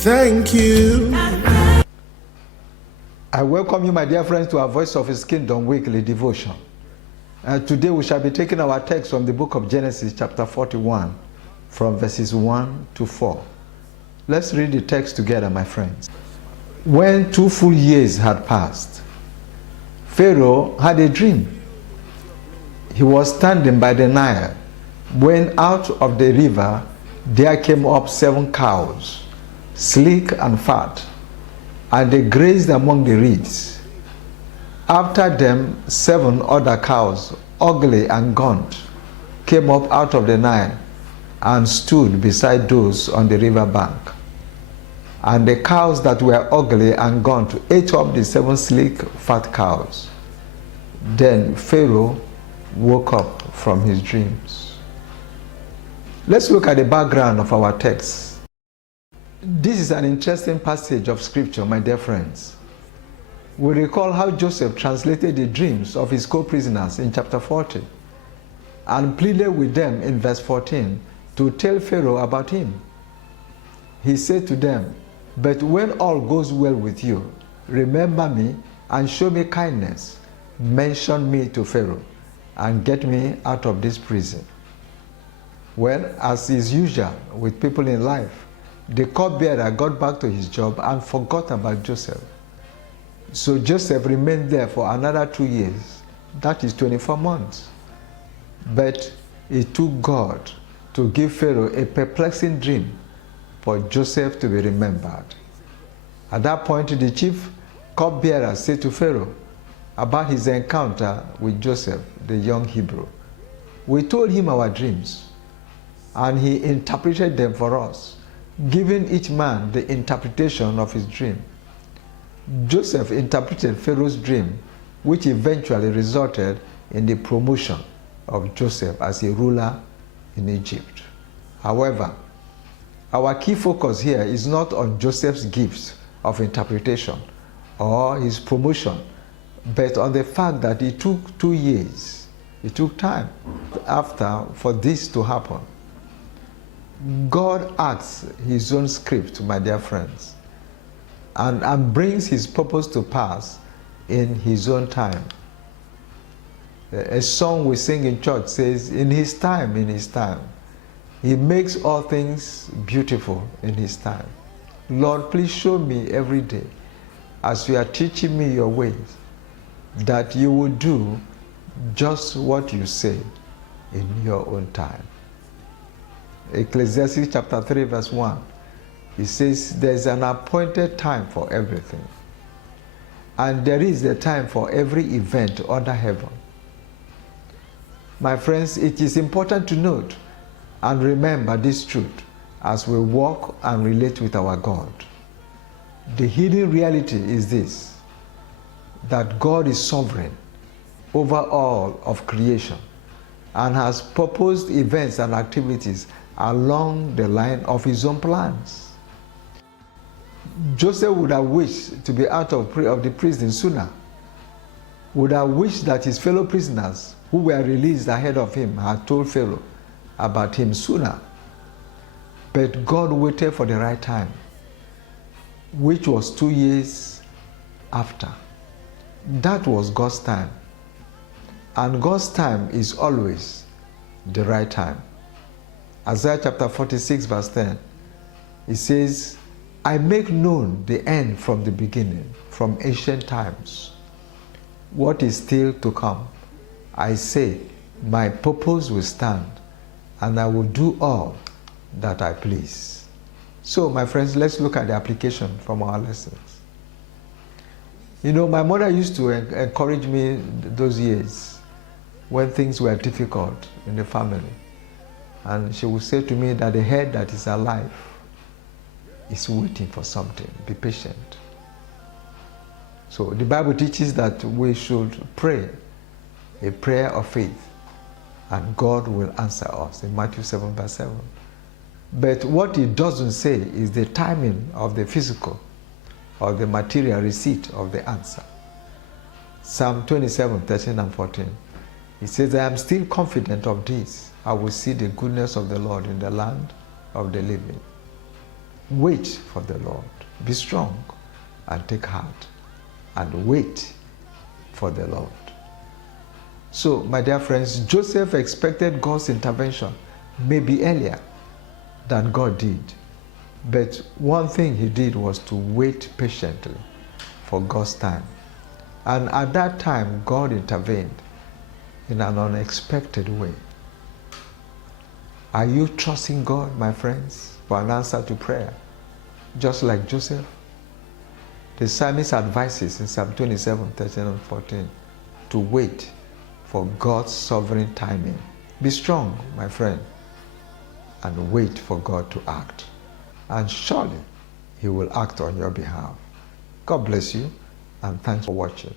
Thank you. I welcome you, my dear friends, to our Voice of His Kingdom weekly devotion. Today we shall be taking our text from the book of Genesis, chapter 41, from verses 1 to 4. Let's read the text together, my friends. When 2 full years had passed, Pharaoh had a dream. He was standing by the Nile when out of the river there came up 7 cows, sleek and fat, and they grazed among the reeds. After them 7 other cows, ugly and gaunt, came up out of the Nile and stood beside those on the river bank. And the cows that were ugly and gaunt ate up the 7 sleek, fat cows. Then Pharaoh woke up from his dreams. Let's look at the background of our text. This is an interesting passage of scripture, my dear friends. We recall how Joseph translated the dreams of his co-prisoners in chapter 40 and pleaded with them in verse 14 to tell Pharaoh about him. He said to them, "But when all goes well with you, remember me and show me kindness. Mention me to Pharaoh and get me out of this prison." Well, as is usual with people in life, the cupbearer got back to his job and forgot about Joseph. So Joseph remained there for another 2 years. That is 24 months. But it took God to give Pharaoh a perplexing dream for Joseph to be remembered. At that point, the chief cupbearer said to Pharaoh about his encounter with Joseph, the young Hebrew, "We told him our dreams, and he interpreted them for us, giving each man the interpretation of his dream." Joseph interpreted Pharaoh's dream, which eventually resulted in the promotion of Joseph as a ruler in Egypt. However, our key focus here is not on Joseph's gifts of interpretation or his promotion, but on the fact that it took 2 years. It took time for this to happen. God acts his own script, my dear friends, and brings his purpose to pass in his own time. A song we sing in church says, in his time, he makes all things beautiful in his time. Lord, please show me every day, as you are teaching me your ways, that you will do just what you say in your own time. Ecclesiastes chapter 3 verse 1, it says, "There's an appointed time for everything, and there is a time for every event under heaven." My friends, it is important to note and remember this truth as we walk and relate with our God. The hidden reality is this, that God is sovereign over all of creation and has proposed events and activities along the line of his own plans. Joseph would have wished to be out of the prison sooner, would have wished that his fellow prisoners who were released ahead of him had told Pharaoh about him sooner. But God waited for the right time, which was 2 years after. That was God's time. And God's time is always the right time. Isaiah chapter 46 verse 10, it says, "I make known the end from the beginning, from ancient times. What is still to come? I say, my purpose will stand, and I will do all that I please." So, my friends, let's look at the application from our lessons. You know, my mother used to encourage me those years when things were difficult in the family. And she would say to me that the head that is alive is waiting for something. Be patient. So the Bible teaches that we should pray a prayer of faith, and God will answer us in Matthew 7 verse 7. But what it doesn't say is the timing of the physical or the material receipt of the answer. Psalm 27, 13 and 14. It says, "I am still confident of this. I will see the goodness of the Lord in the land of the living." Wait for the Lord. Be strong and take heart and wait for the Lord. So, my dear friends, Joseph expected God's intervention maybe earlier than God did. But one thing he did was to wait patiently for God's time. And at that time, God intervened in an unexpected way. Are you trusting God, my friends, for an answer to prayer? Just like Joseph? The psalmist advises in Psalm 27, 13 and 14 to wait for God's sovereign timing. Be strong, my friend, and wait for God to act. And surely He will act on your behalf. God bless you, and thanks for watching.